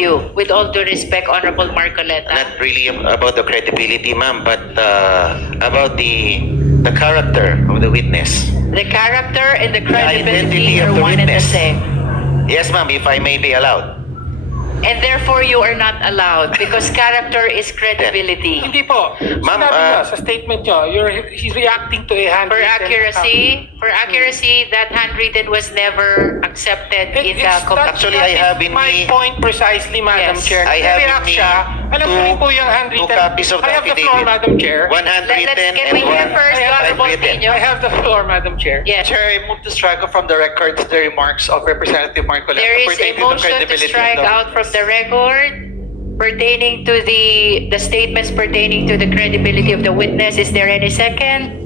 you. With all due respect, Honorable Marcoleta. Not really about the credibility, ma'am, but about the character of the witness. The character and the identity credibility of are the one and the witness. same. Yes, ma'am, if I may be allowed. And therefore, you are not allowed because character is credibility. Hindi po. Ma'am, Sinabi niya sa statement niyo, he's reacting to a For handwritten accuracy, that handwritten was never accepted in the Actually, I have in my me- point precisely, Madam Yes. Chair. I have in React me siya. Alam ko rin po yung handwritten. two copies of the I have the affidavit. floor, Madam Chair. One handwritten Can and we hear one first the Honorable typewritten. Pino? I have the floor, Madam Chair. Yes. Chair, I move to strike out from the record the remarks of Representative Marcoleta There is a pertaining to the motion to credibility strike of the out from the record pertaining to the statements pertaining to the credibility of the witness. Is there any second?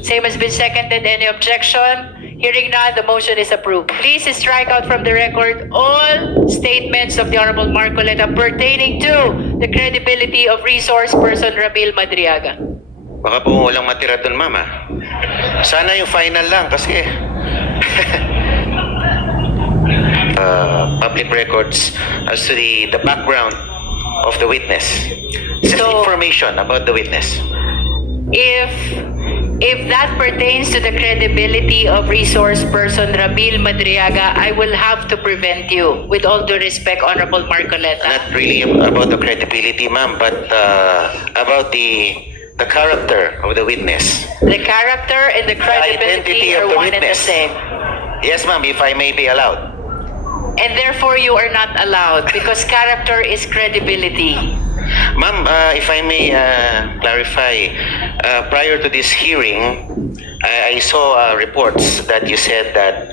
Same has been seconded. Any objection? Hearing none, the motion is approved. Please strike out from the record all statements of the Honorable Marcoleta pertaining to the credibility of resource person Ramil Madriaga. Baka po walang matira doon, mama. Sana yung final lang kasi public records as to the background of the witness. Just So- information about the witness. If that pertains to the credibility of resource person Ramil Madriaga, I will have to prevent you. With all due respect, Honorable Marcoleta. Not really about the credibility, ma'am, but about the character of the witness. The character and the identity credibility of are the one and the witness. same. Yes, ma'am, if I may be allowed. And therefore, you are not allowed because character is credibility. Ma'am, if I may clarify, prior to this hearing, I saw reports that you said that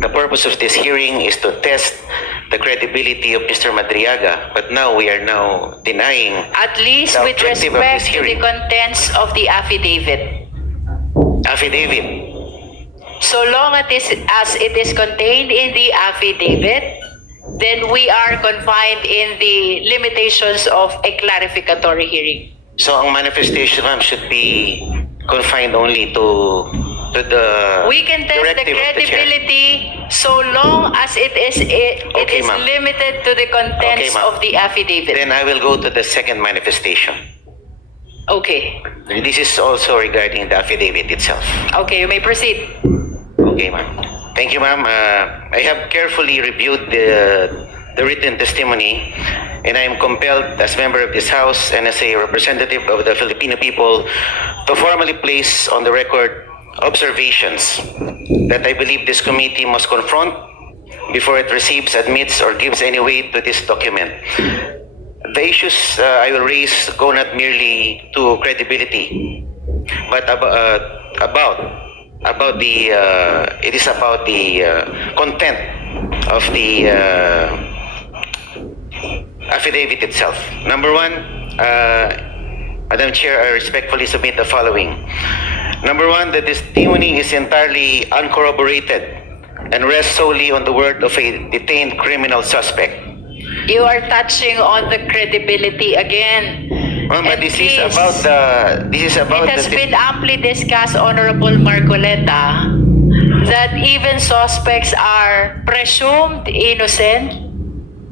the purpose of this hearing is to test the credibility of Mr. Madriaga, but now we are now denying At least The with objective of respect this to the hearing. contents of the affidavit. affidavit. So long as it is contained in the affidavit, then we are confined in the limitations of a clarificatory hearing. So ang manifestation, ma'am, should be confined only to the We can test the directive of the chair. credibility so long as it Okay, is ma'am. limited to the contents Okay, ma'am. of the affidavit. Then I will go to the second manifestation. Okay. This is also regarding the affidavit itself. Okay, you may proceed. Okay, ma'am. Thank you, ma'am. I have carefully reviewed the written testimony, and I am compelled as member of this House and as a representative of the Filipino people to formally place on the record observations that I believe this committee must confront before it receives, admits, or gives any weight to this document. The issues I will raise go not merely to credibility, but about the it is about the content of the affidavit itself. Number one, Madam Chair, I respectfully submit the following. Number one, the testimony is entirely uncorroborated and rests solely on the word of a detained criminal suspect. You are touching on the credibility again. Ma'am, but And this please, is about It has the been amply discussed, Honorable Marcoleta, that even suspects are presumed innocent.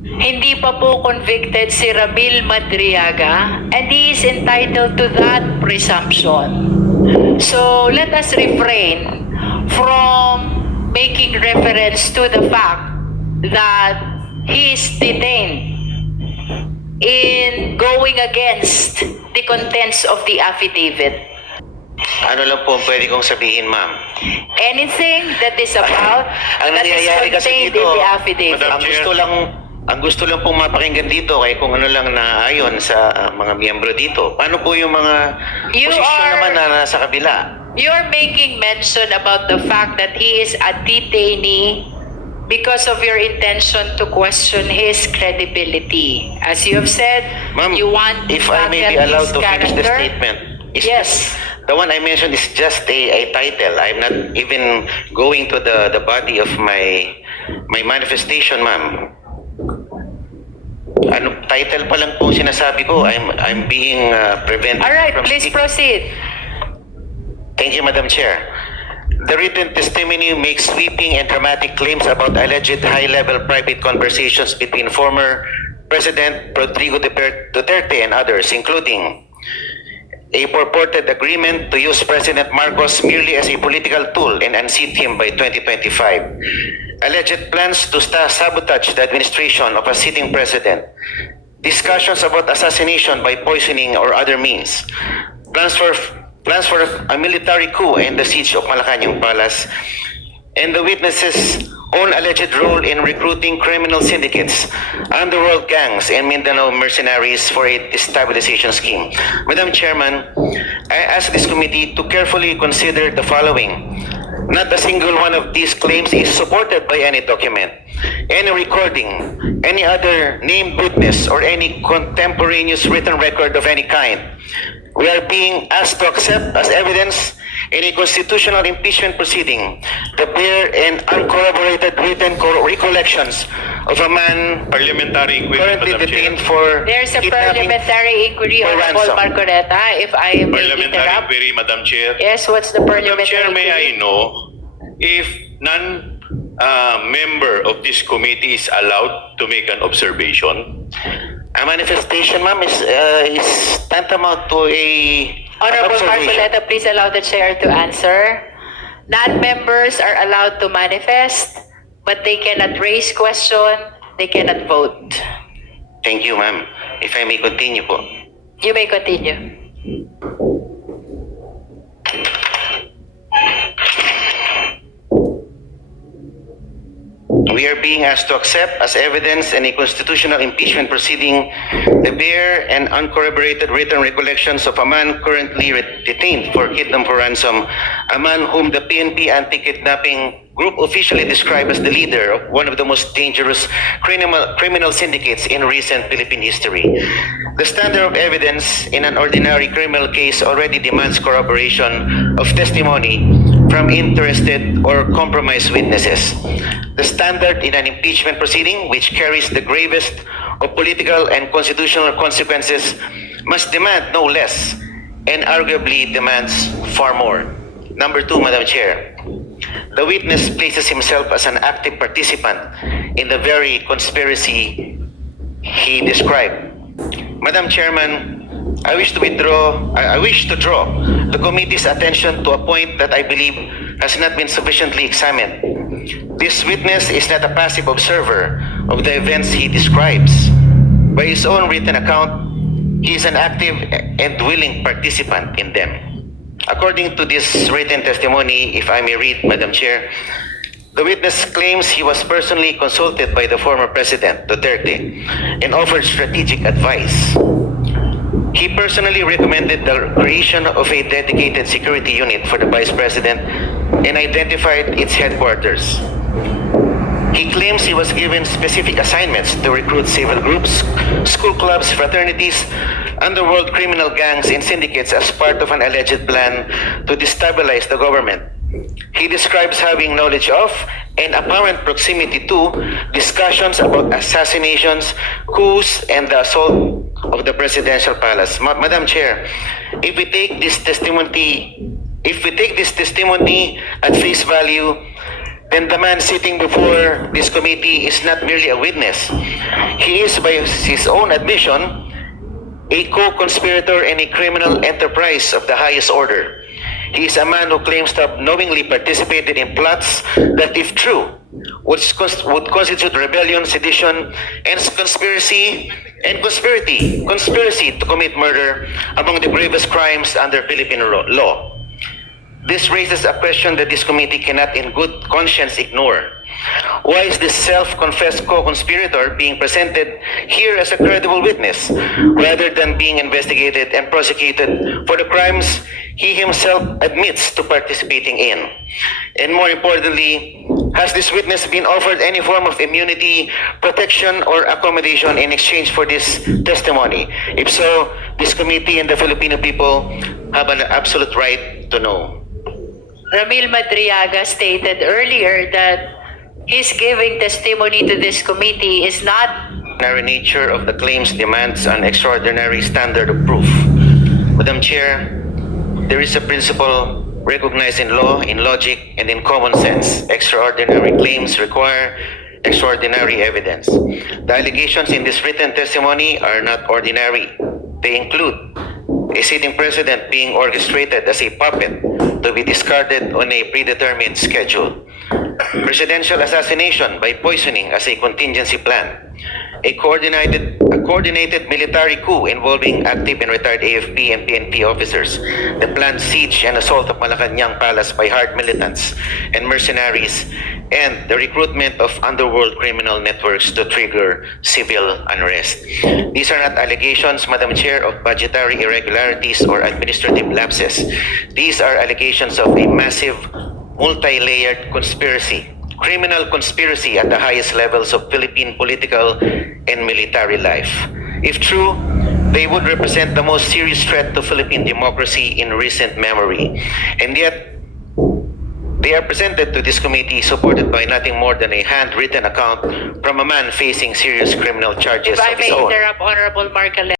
Hindi pa po convicted si Ramil Madriaga, and he is entitled to that presumption. So let us refrain from making reference to the fact that he is detained in going against the contents of the affidavit. ano lang po ang pwede kong sabihin, ma'am. Anything that is about Ang that is nangyayari kasi contained dito, in the affidavit. ang gusto lang pong mapakinggan dito kay kung ano lang naayon sa mga miyembro dito. Paano po yung mga You posisyon are- naman na nasa kabila? You're making mention about the fact that he is a detainee because of your intention to question his credibility. As you have said, Ma'am, you want if I may be tackle allowed his to finish the character. statement. Yes. The one I mentioned is just a title. I'm not even going to the body of my manifestation, ma'am. Ano, title pa lang po sinasabi ko. I'm being prevented All right, from please speaking. proceed. Thank you, Madam Chair. The written testimony makes sweeping and dramatic claims about alleged high-level private conversations between former President Rodrigo Duterte and others, including a purported agreement to use President Marcos merely as a political tool and unseat him by 2025, alleged plans to sabotage the administration of a sitting president, discussions about assassination by poisoning or other means, plans for a military coup and the siege of Malacanang Palace, and the witnesses' own alleged role in recruiting criminal syndicates, underworld gangs, and Mindanao mercenaries for a destabilization scheme. Madam Chairman, I ask this committee to carefully consider the following. Not a single one of these claims is supported by any document, any recording, any other named witness, or any contemporaneous written record of any kind. We are being asked to accept as evidence in a constitutional impeachment proceeding the bare and uncorroborated written recollections of a man Parliamentary inquiry, currently Madam Chair. detained for There's a kidnapping. parliamentary inquiry, for Honorable ransom. Marcoleta, if I may Parliamentary interrupt. inquiry, Madam Chair. Yes, what's the Madam parliamentary Chair, may I inquiry? know if member of this committee is allowed to make an observation? A manifestation, ma'am, is tantamount to an Honorable observation. Marcoleta, please allow the chair to answer. Non-members are allowed to manifest, but they cannot raise question, they cannot vote. Thank you, ma'am. If I may continue po. You may continue. We are being asked to accept as evidence in a constitutional impeachment proceeding the bare and uncorroborated written recollections of a man currently detained for kidnapping for ransom, a man whom the PNP anti-kidnapping group officially described as the leader of one of the most dangerous criminal syndicates in recent Philippine history. The standard of evidence in an ordinary criminal case already demands corroboration of testimony from interested or compromised witnesses. The standard in an impeachment proceeding, which carries the gravest of political and constitutional consequences, must demand no less and arguably demands far more. Number two, Madam Chair, the witness places himself as an active participant in the very conspiracy he described. Madam Chairman, I wish to draw the committee's attention to a point that I believe has not been sufficiently examined. This witness is not a passive observer of the events he describes. By his own written account, he is an active and willing participant in them. According to this written testimony, if I may read, Madam Chair, the witness claims he was personally consulted by the former President Duterte and offered strategic advice. He personally recommended the creation of a dedicated security unit for the Vice President and identified its headquarters. He claims he was given specific assignments to recruit civil groups, school clubs, fraternities, underworld criminal gangs, and syndicates as part of an alleged plan to destabilize the government. He describes having knowledge of and apparent proximity to discussions about assassinations, coups, and the assault of the presidential palace. Madam Chair, if we take this testimony at face value, then the man sitting before this committee is not merely a witness. He is, by his own admission, a co-conspirator in a criminal enterprise of the highest order. He is a man who claims to have knowingly participated in plots that, if true, would constitute rebellion, sedition, and conspiracy to commit murder among the gravest crimes under Philippine law. This raises a question that this committee cannot in good conscience ignore. Why is this self-confessed co-conspirator being presented here as a credible witness rather than being investigated and prosecuted for the crimes he himself admits to participating in? And more importantly, has this witness been offered any form of immunity, protection, or accommodation in exchange for this testimony? If so, this committee and the Filipino people have an absolute right to know. Ramil Madriaga stated earlier that his giving testimony to this committee is not The nature of the claims demands an extraordinary standard of proof. Madam Chair, there is a principle recognized in law, in logic, and in common sense. Extraordinary claims require extraordinary evidence. The allegations in this written testimony are not ordinary. They include a sitting president being orchestrated as a puppet to be discarded on a predetermined schedule, presidential assassination by poisoning as a contingency plan, a coordinated military coup involving active and retired AFP and PNP officers, the planned siege and assault of Malacanang Palace by hard militants and mercenaries, and the recruitment of underworld criminal networks to trigger civil unrest. These are not allegations, Madam Chair, of budgetary irregularities or administrative lapses. These are allegations of a massive, multi-layered conspiracy, criminal conspiracy at the highest levels of Philippine political and military life. If true, they would represent the most serious threat to Philippine democracy in recent memory. And yet, they are presented to this committee supported by nothing more than a handwritten account from a man facing serious criminal charges If I of his may own. interrupt, Honorable Marcoleta.